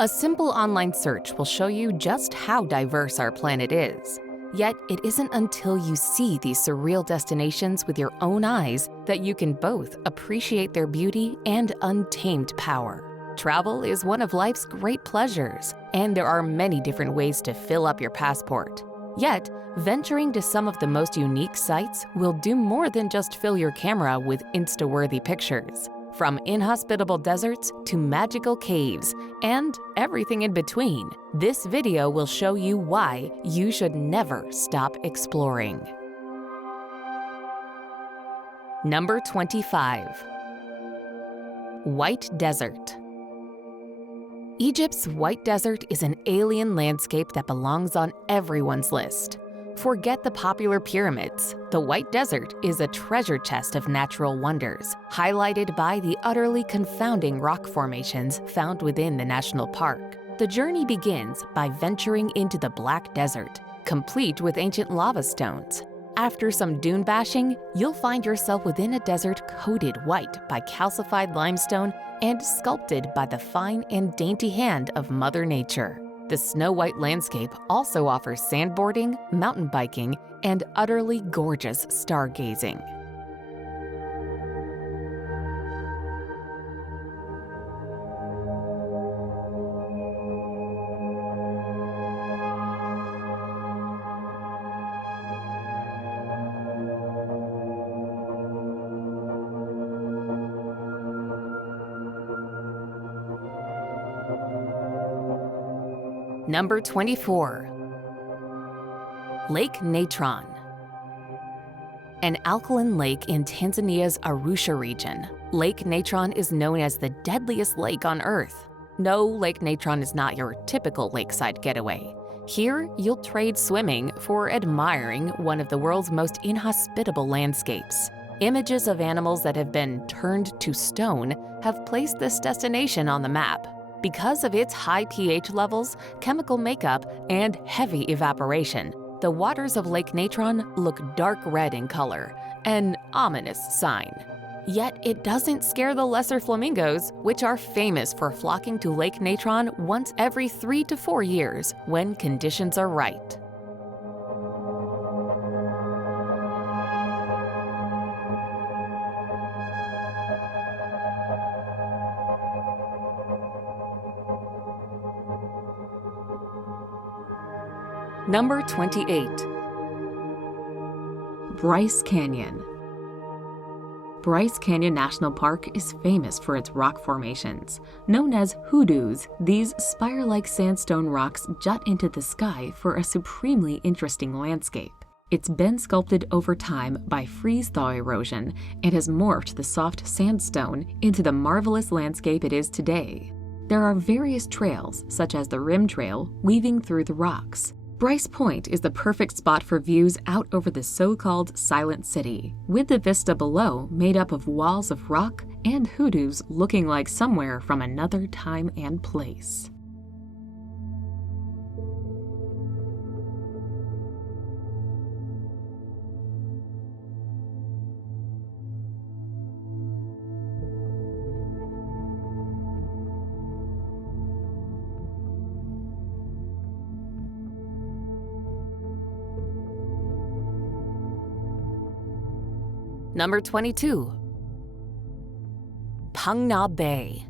A simple online search will show you just how diverse our planet is. Yet, it isn't until you see these surreal destinations with your own eyes that you can both appreciate their beauty and untamed power. Travel is one of life's great pleasures, and there are many different ways to fill up your passport. Yet, venturing to some of the most unique sites will do more than just fill your camera with Insta-worthy pictures. From inhospitable deserts to magical caves and everything in between, this video will show you why you should never stop exploring. Number 25. White Desert. Egypt's White Desert is an alien landscape that belongs on everyone's list. Forget the popular pyramids. The White Desert is a treasure chest of natural wonders, highlighted by the utterly confounding rock formations found within the national park. The journey begins by venturing into the Black Desert, complete with ancient lava stones. After some dune bashing, you'll find yourself within a desert coated white by calcified limestone and sculpted by the fine and dainty hand of Mother Nature. The snow-white landscape also offers sandboarding, mountain biking, and utterly gorgeous stargazing. Number 24. Lake Natron. An alkaline lake in Tanzania's Arusha region, Lake Natron is known as the deadliest lake on Earth. No, Lake Natron is not your typical lakeside getaway. Here, you'll trade swimming for admiring one of the world's most inhospitable landscapes. Images of animals that have been turned to stone have placed this destination on the map. Because of its high pH levels, chemical makeup, and heavy evaporation, the waters of Lake Natron look dark red in color, an ominous sign. Yet it doesn't scare the lesser flamingos, which are famous for flocking to Lake Natron once every 3 to 4 years when conditions are right. Number 28. Bryce Canyon. Bryce Canyon National Park is famous for its rock formations. Known as hoodoos, these spire-like sandstone rocks jut into the sky for a supremely interesting landscape. It's been sculpted over time by freeze-thaw erosion and has morphed the soft sandstone into the marvelous landscape it is today. There are various trails, such as the Rim Trail, weaving through the rocks. Bryce Point is the perfect spot for views out over the so-called Silent City, with the vista below made up of walls of rock and hoodoos looking like somewhere from another time and place. Number 22. Pangna Bay.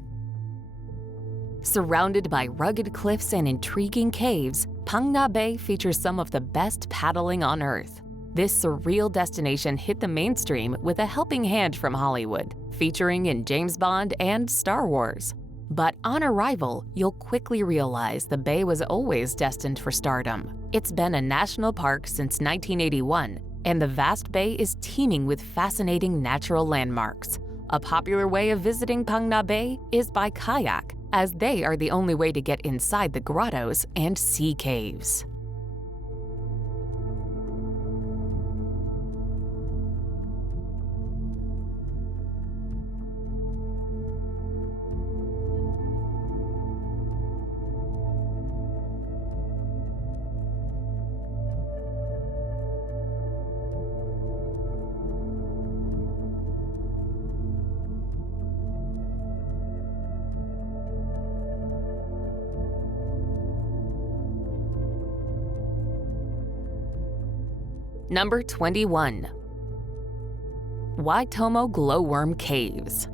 Surrounded by rugged cliffs and intriguing caves, Pangna Bay features some of the best paddling on Earth. This surreal destination hit the mainstream with a helping hand from Hollywood, featuring in James Bond and Star Wars. But on arrival, you'll quickly realize the bay was always destined for stardom. It's been a national park since 1981, and the vast bay is teeming with fascinating natural landmarks. A popular way of visiting Pangna Bay is by kayak, as they are the only way to get inside the grottos and sea caves. Number 21. Waitomo Glowworm Caves.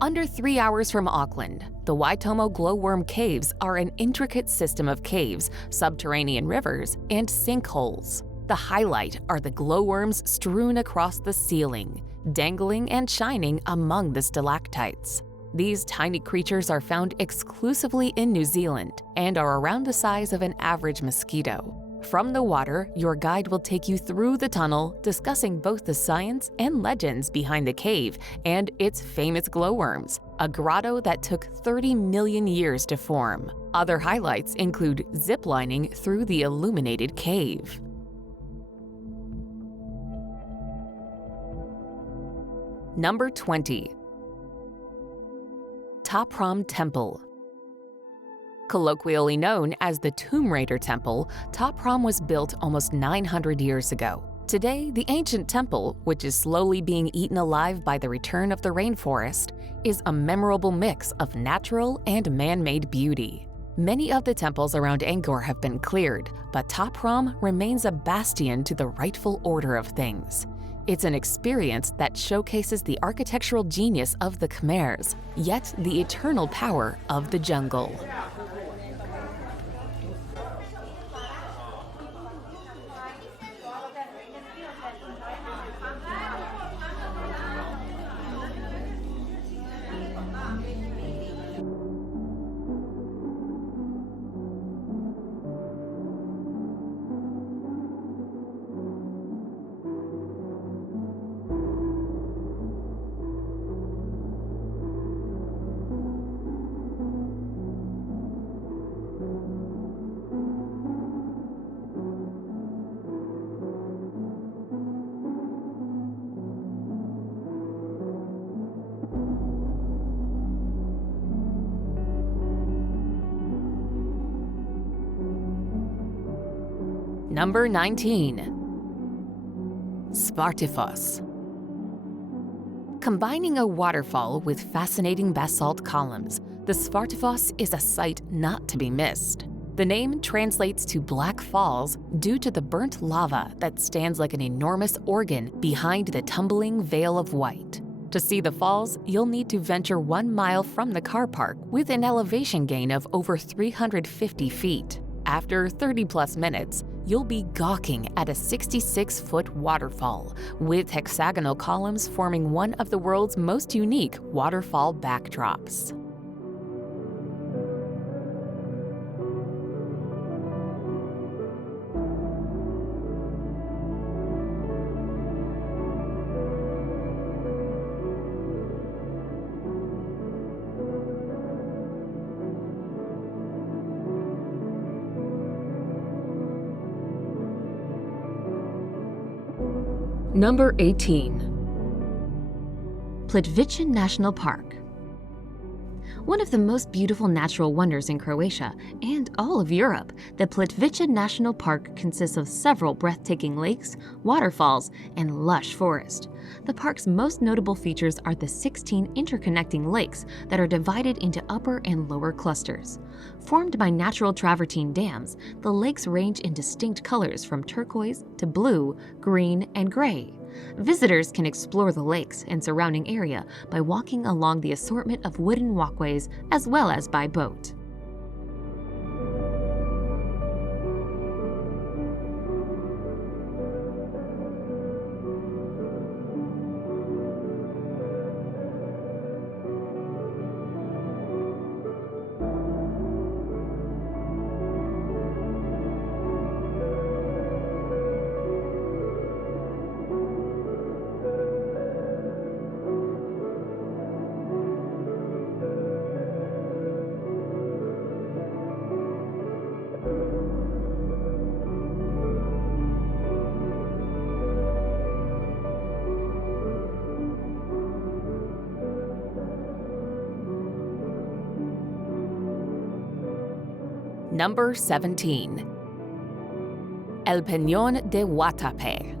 Under 3 hours from Auckland, the Waitomo Glowworm Caves are an intricate system of caves, subterranean rivers, and sinkholes. The highlight are the glowworms strewn across the ceiling, dangling and shining among the stalactites. These tiny creatures are found exclusively in New Zealand and are around the size of an average mosquito. From the water, your guide will take you through the tunnel, discussing both the science and legends behind the cave and its famous glowworms, a grotto that took 30 million years to form. Other highlights include ziplining through the illuminated cave. Number 20. Tapram Temple. Colloquially known as the Tomb Raider Temple, Tapram was built almost 900 years ago. Today, the ancient temple, which is slowly being eaten alive by the return of the rainforest, is a memorable mix of natural and man-made beauty. Many of the temples around Angkor have been cleared, but Tapram remains a bastion to the rightful order of things. It's an experience that showcases the architectural genius of the Khmers, yet the eternal power of the jungle. Number 19. Spartifus. Combining a waterfall with fascinating basalt columns, the Spartifus is a sight not to be missed. The name translates to Black Falls due to the burnt lava that stands like an enormous organ behind the tumbling veil of white. To see the falls, you'll need to venture 1 mile from the car park with an elevation gain of over 350 feet. After 30-plus minutes, you'll be gawking at a 66-foot waterfall with hexagonal columns forming one of the world's most unique waterfall backdrops. Number 18. Plitvice National Park. One of the most beautiful natural wonders in Croatia and all of Europe, the Plitvice National Park consists of several breathtaking lakes, waterfalls, and lush forest. The park's most notable features are the 16 interconnecting lakes that are divided into upper and lower clusters. Formed by natural travertine dams, the lakes range in distinct colors from turquoise to blue, green, and gray. Visitors can explore the lakes and surrounding area by walking along the assortment of wooden walkways as well as by boat. Number 17. El Penon de Guatape.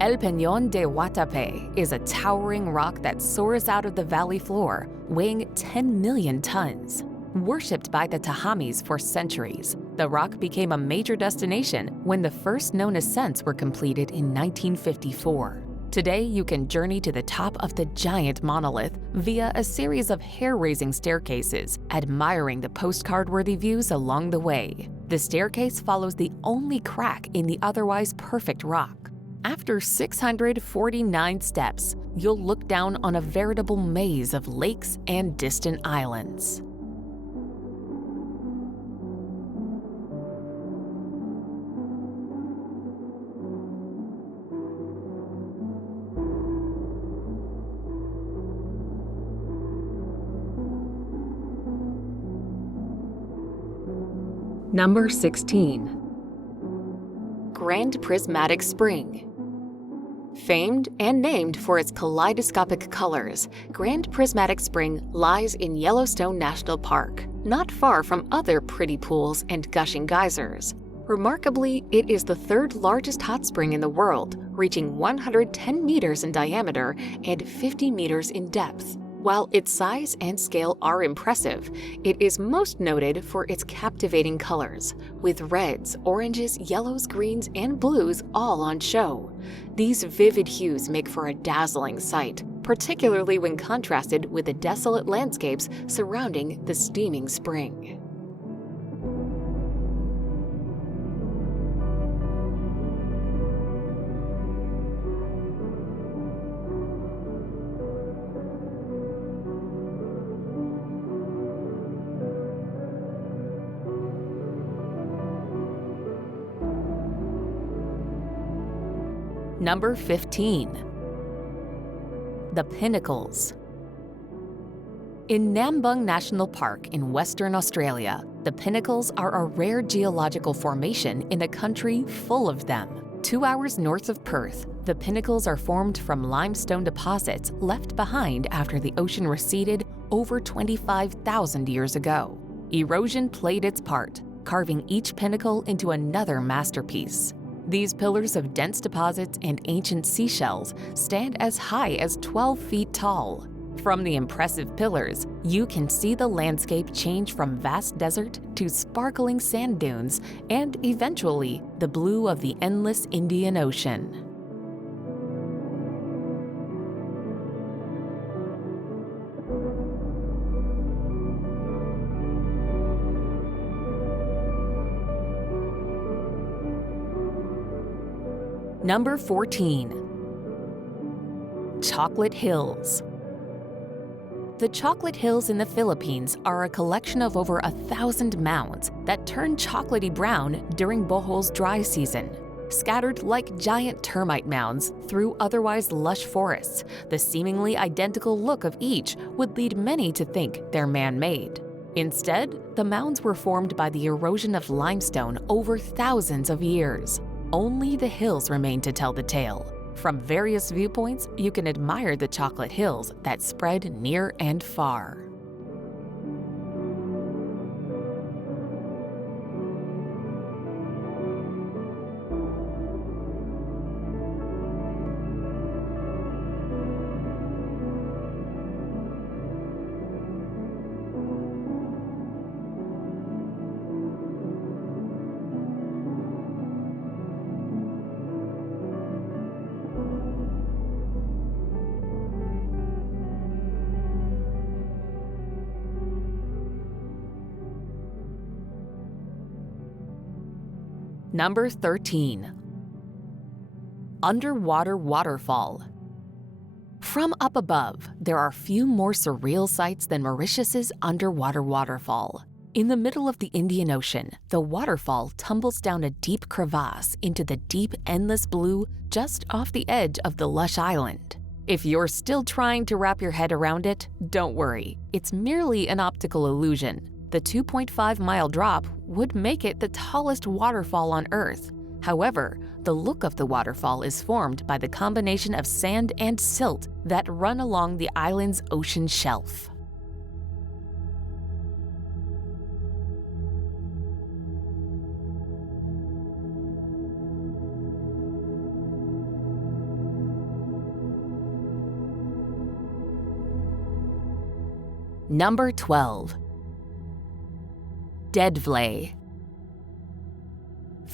El Penon de Guatape is a towering rock that soars out of the valley floor, weighing 10 million tons. Worshipped by the Tahamis for centuries, The rock became a major destination when the first known ascents were completed in 1954. Today, you can journey to the top of the giant monolith via a series of hair-raising staircases, admiring the postcard-worthy views along the way. The staircase follows the only crack in the otherwise perfect rock. After 649 steps, you'll look down on a veritable maze of lakes and distant islands. Number 16. Grand Prismatic Spring. Famed and named for its kaleidoscopic colors, Grand Prismatic Spring lies in Yellowstone National Park, not far from other pretty pools and gushing geysers. Remarkably, it is the third largest hot spring in the world, reaching 110 meters in diameter and 50 meters in depth. While its size and scale are impressive, it is most noted for its captivating colors, with reds, oranges, yellows, greens, and blues all on show. These vivid hues make for a dazzling sight, particularly when contrasted with the desolate landscapes surrounding the steaming spring. Number 15. The Pinnacles. In Nambung National Park in Western Australia, the Pinnacles are a rare geological formation in a country full of them. 2 hours north of Perth, the Pinnacles are formed from limestone deposits left behind after the ocean receded over 25,000 years ago. Erosion played its part, carving each pinnacle into another masterpiece. These pillars of dense deposits and ancient seashells stand as high as 12 feet tall. From the impressive pillars, you can see the landscape change from vast desert to sparkling sand dunes and, eventually, the blue of the endless Indian Ocean. Number 14. Chocolate Hills. The Chocolate Hills in the Philippines are a collection of over 1,000 mounds that turn chocolatey brown during Bohol's dry season. Scattered like giant termite mounds through otherwise lush forests, the seemingly identical look of each would lead many to think they're man-made. Instead, the mounds were formed by the erosion of limestone over thousands of years. Only the hills remain to tell the tale. From various viewpoints, you can admire the chocolate hills that spread near and far. Number 13. Underwater Waterfall. From up above, there are few more surreal sights than Mauritius's underwater waterfall. In the middle of the Indian Ocean, the waterfall tumbles down a deep crevasse into the deep, endless blue just off the edge of the lush island. If you're still trying to wrap your head around it, don't worry. It's merely an optical illusion. The 2.5-mile drop would make it the tallest waterfall on Earth. However, the look of the waterfall is formed by the combination of sand and silt that run along the island's ocean shelf. Number 12. Dead Flay.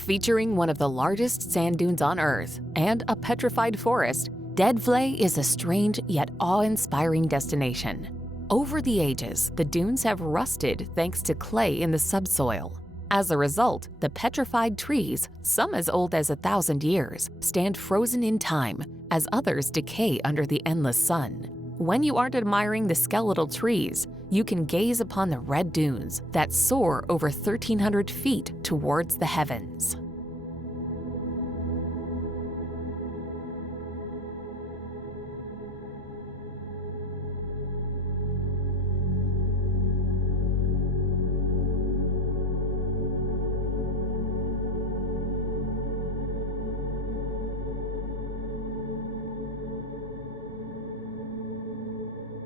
Featuring one of the largest sand dunes on Earth and a petrified forest, Dead Flay is a strange yet awe-inspiring destination. Over the ages, the dunes have rusted thanks to clay in the subsoil. As a result, the petrified trees, some as old as 1,000 years, stand frozen in time, as others decay under the endless sun. When you aren't admiring the skeletal trees, you can gaze upon the red dunes that soar over 1,300 feet towards the heavens.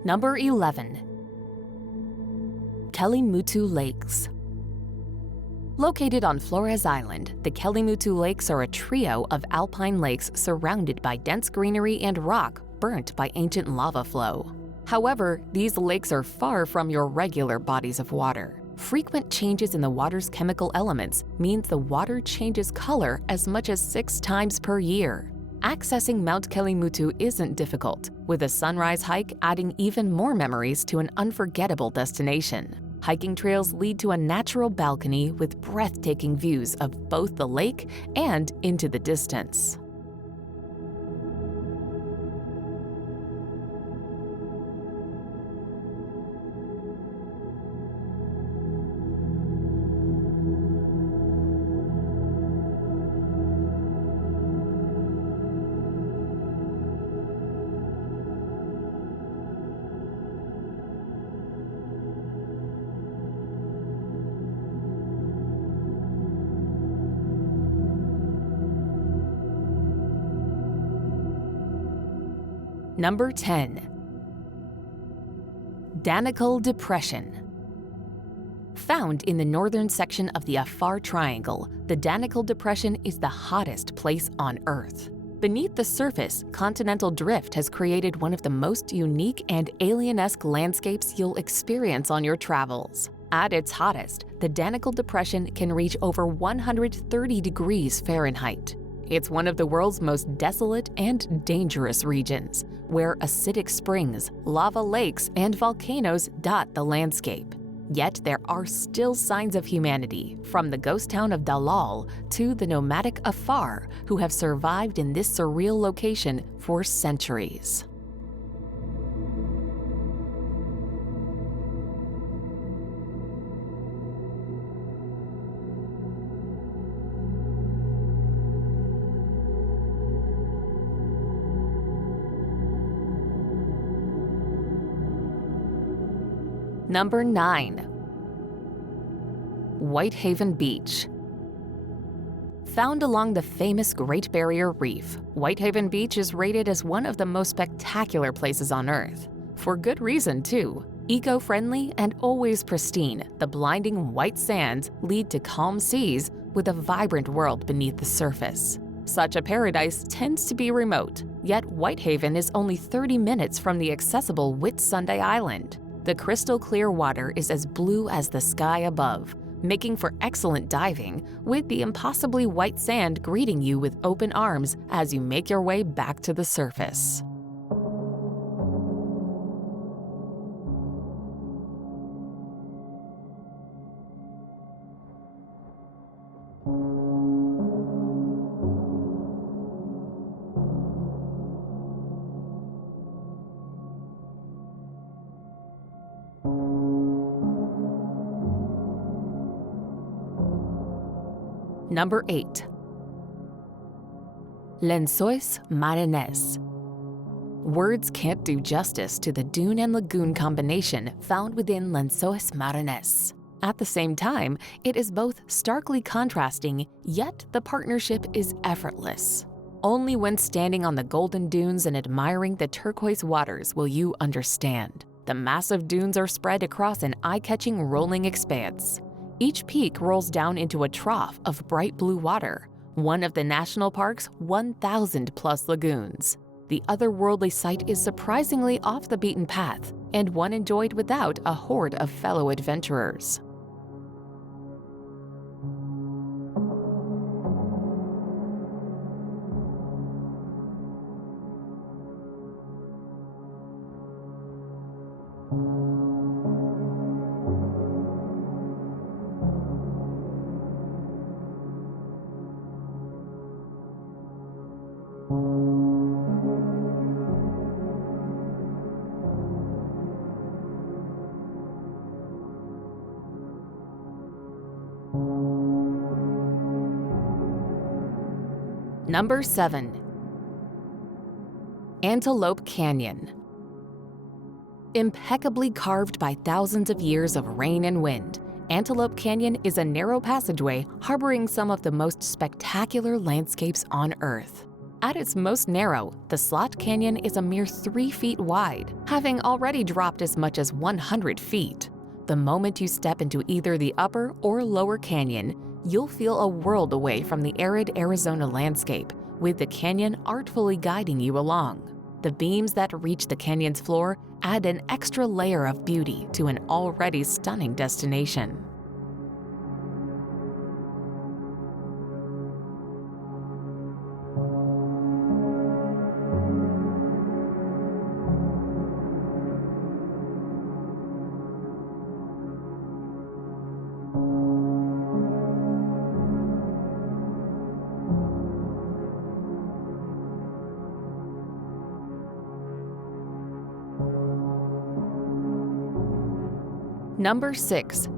Number 11. Kelimutu Lakes. Located on Flores Island, the Kelimutu Lakes are a trio of alpine lakes surrounded by dense greenery and rock burnt by ancient lava flow. However, these lakes are far from your regular bodies of water. Frequent changes in the water's chemical elements means the water changes color as much as 6 times per year. Accessing Mount Kelimutu isn't difficult, with a sunrise hike adding even more memories to an unforgettable destination. Hiking trails lead to a natural balcony with breathtaking views of both the lake and into the distance. Number 10. Danical Depression. Found in the northern section of the Afar Triangle, the Danical Depression is the hottest place on Earth. Beneath the surface, continental drift has created one of the most unique and alien-esque landscapes you'll experience on your travels. At its hottest, the Danical Depression can reach over 130 degrees Fahrenheit. It's one of the world's most desolate and dangerous regions, where acidic springs, lava lakes, and volcanoes dot the landscape. Yet there are still signs of humanity, from the ghost town of Dalal to the nomadic Afar, who have survived in this surreal location for centuries. Number 9. Whitehaven Beach. Found along the famous Great Barrier Reef, Whitehaven Beach is rated as one of the most spectacular places on Earth. For good reason, too. Eco-friendly and always pristine, the blinding white sands lead to calm seas with a vibrant world beneath the surface. Such a paradise tends to be remote, yet Whitehaven is only 30 minutes from the accessible Whitsunday Island. The crystal clear water is as blue as the sky above, making for excellent diving, with the impossibly white sand greeting you with open arms as you make your way back to the surface. Number 8. Lensos Marines. Words can't do justice to the dune and lagoon combination found within Lensos Marines. At the same time, it is both starkly contrasting, yet the partnership is effortless. Only when standing on the golden dunes and admiring the turquoise waters will you understand. The massive dunes are spread across an eye-catching rolling expanse. Each peak rolls down into a trough of bright blue water, one of the national park's 1,000-plus lagoons. The otherworldly sight is surprisingly off the beaten path, and one enjoyed without a horde of fellow adventurers. Number 7. Antelope Canyon. Impeccably carved by thousands of years of rain and wind, Antelope Canyon is a narrow passageway harboring some of the most spectacular landscapes on Earth. At its most narrow, the Slot Canyon is a mere 3 feet wide, having already dropped as much as 100 feet. The moment you step into either the upper or lower canyon, you'll feel a world away from the arid Arizona landscape, with the canyon artfully guiding you along. The beams that reach the canyon's floor add an extra layer of beauty to an already stunning destination. Number 6.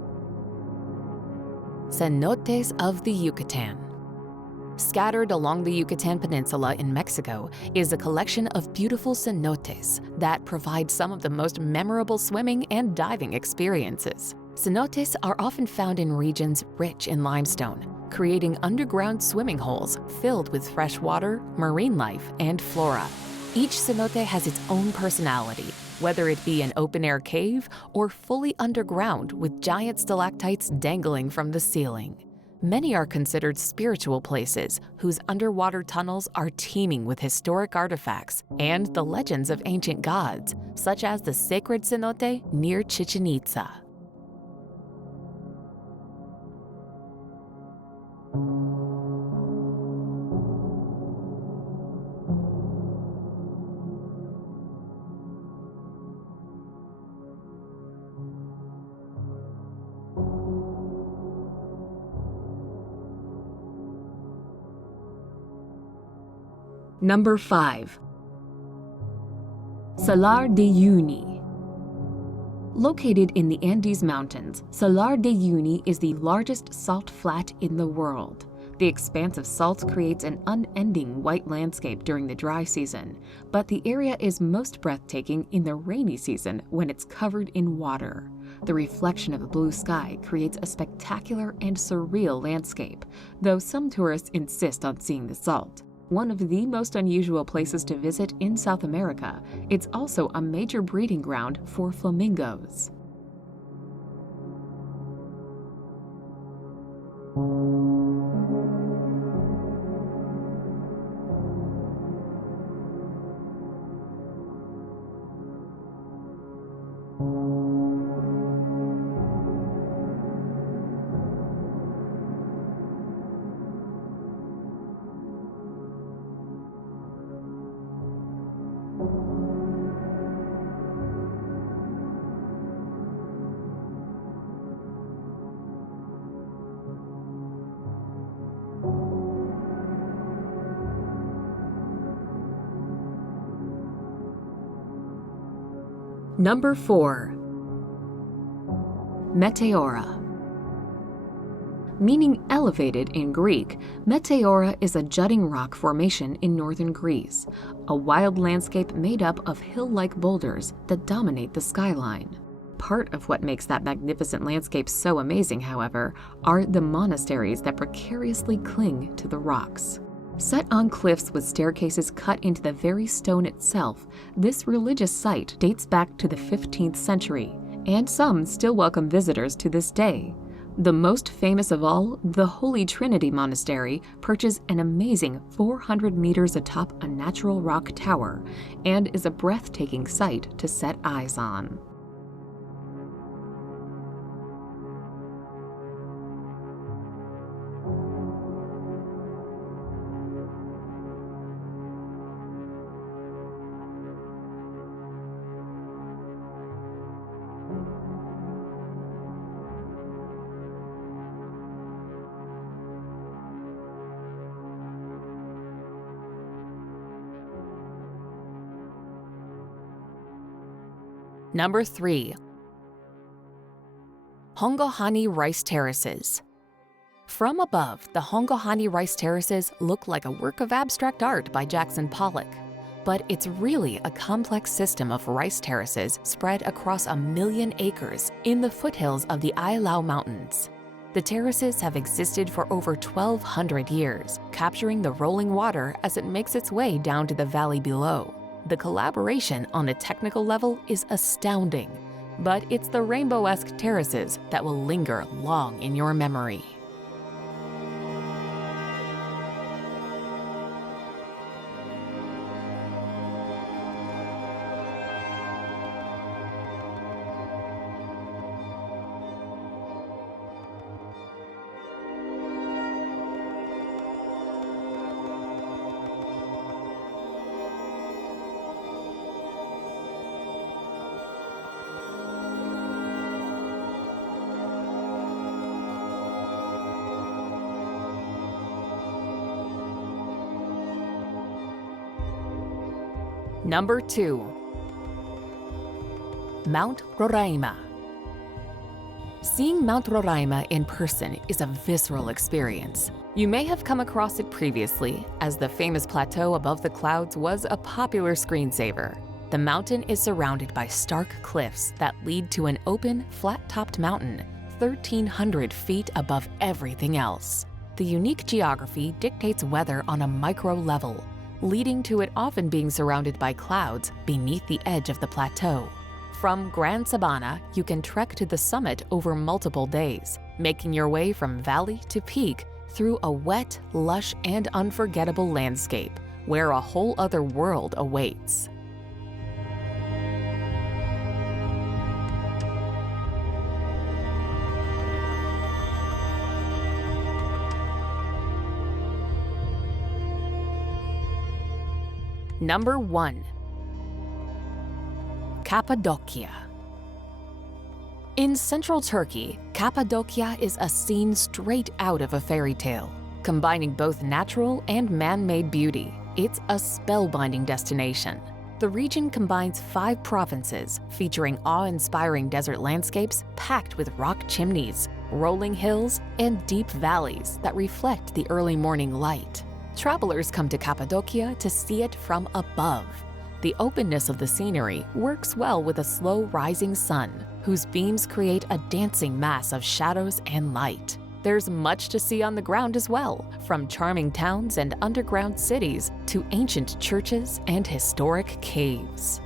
Cenotes of the Yucatan. Scattered along the Yucatan Peninsula in Mexico is a collection of beautiful cenotes that provide some of the most memorable swimming and diving experiences. Cenotes are often found in regions rich in limestone, creating underground swimming holes filled with fresh water, marine life, and flora. Each cenote has its own personality, whether it be an open-air cave or fully underground with giant stalactites dangling from the ceiling. Many are considered spiritual places whose underwater tunnels are teeming with historic artifacts and the legends of ancient gods, such as the sacred cenote near Chichen Itza. Number 5. Salar de Uni. Located in the Andes Mountains, Salar de Uni is the largest salt flat in the world. The expanse of salt creates an unending white landscape during the dry season, but the area is most breathtaking in the rainy season when it's covered in water. The reflection of the blue sky creates a spectacular and surreal landscape, though some tourists insist on seeing the salt. One of the most unusual places to visit in South America, it's also a major breeding ground for flamingos. Number 4. Meteora. Meaning elevated in Greek, Meteora is a jutting rock formation in northern Greece, a wild landscape made up of hill-like boulders that dominate the skyline. Part of what makes that magnificent landscape so amazing, however, are the monasteries that precariously cling to the rocks. Set on cliffs with staircases cut into the very stone itself, this religious site dates back to the 15th century, and some still welcome visitors to this day. The most famous of all, the Holy Trinity Monastery, perches an amazing 400 meters atop a natural rock tower and is a breathtaking sight to set eyes on. Number 3. Hongohani Rice Terraces. From above, the Hongohani Rice Terraces look like a work of abstract art by Jackson Pollock. But it's really a complex system of rice terraces spread across 1 million acres in the foothills of the Ailau Mountains. The terraces have existed for over 1,200 years, capturing the rolling water as it makes its way down to the valley below. The collaboration on a technical level is astounding, but it's the rainbow-esque terraces that will linger long in your memory. Number 2. Mount Roraima. Seeing Mount Roraima in person is a visceral experience. You may have come across it previously, as the famous plateau above the clouds was a popular screensaver. The mountain is surrounded by stark cliffs that lead to an open, flat-topped mountain 1,300 feet above everything else. The unique geography dictates weather on a micro level, leading to it often being surrounded by clouds beneath the edge of the plateau. From Grand Sabana, you can trek to the summit over multiple days, making your way from valley to peak through a wet, lush, and unforgettable landscape where a whole other world awaits. Number 1. Cappadocia. In central Turkey, Cappadocia is a scene straight out of a fairy tale. Combining both natural and man-made beauty, it's a spellbinding destination. The region combines 5 provinces, featuring awe-inspiring desert landscapes packed with rock chimneys, rolling hills, and deep valleys that reflect the early morning light. Travelers come to Cappadocia to see it from above. The openness of the scenery works well with a slow rising sun, whose beams create a dancing mass of shadows and light. There's much to see on the ground as well, from charming towns and underground cities to ancient churches and historic caves.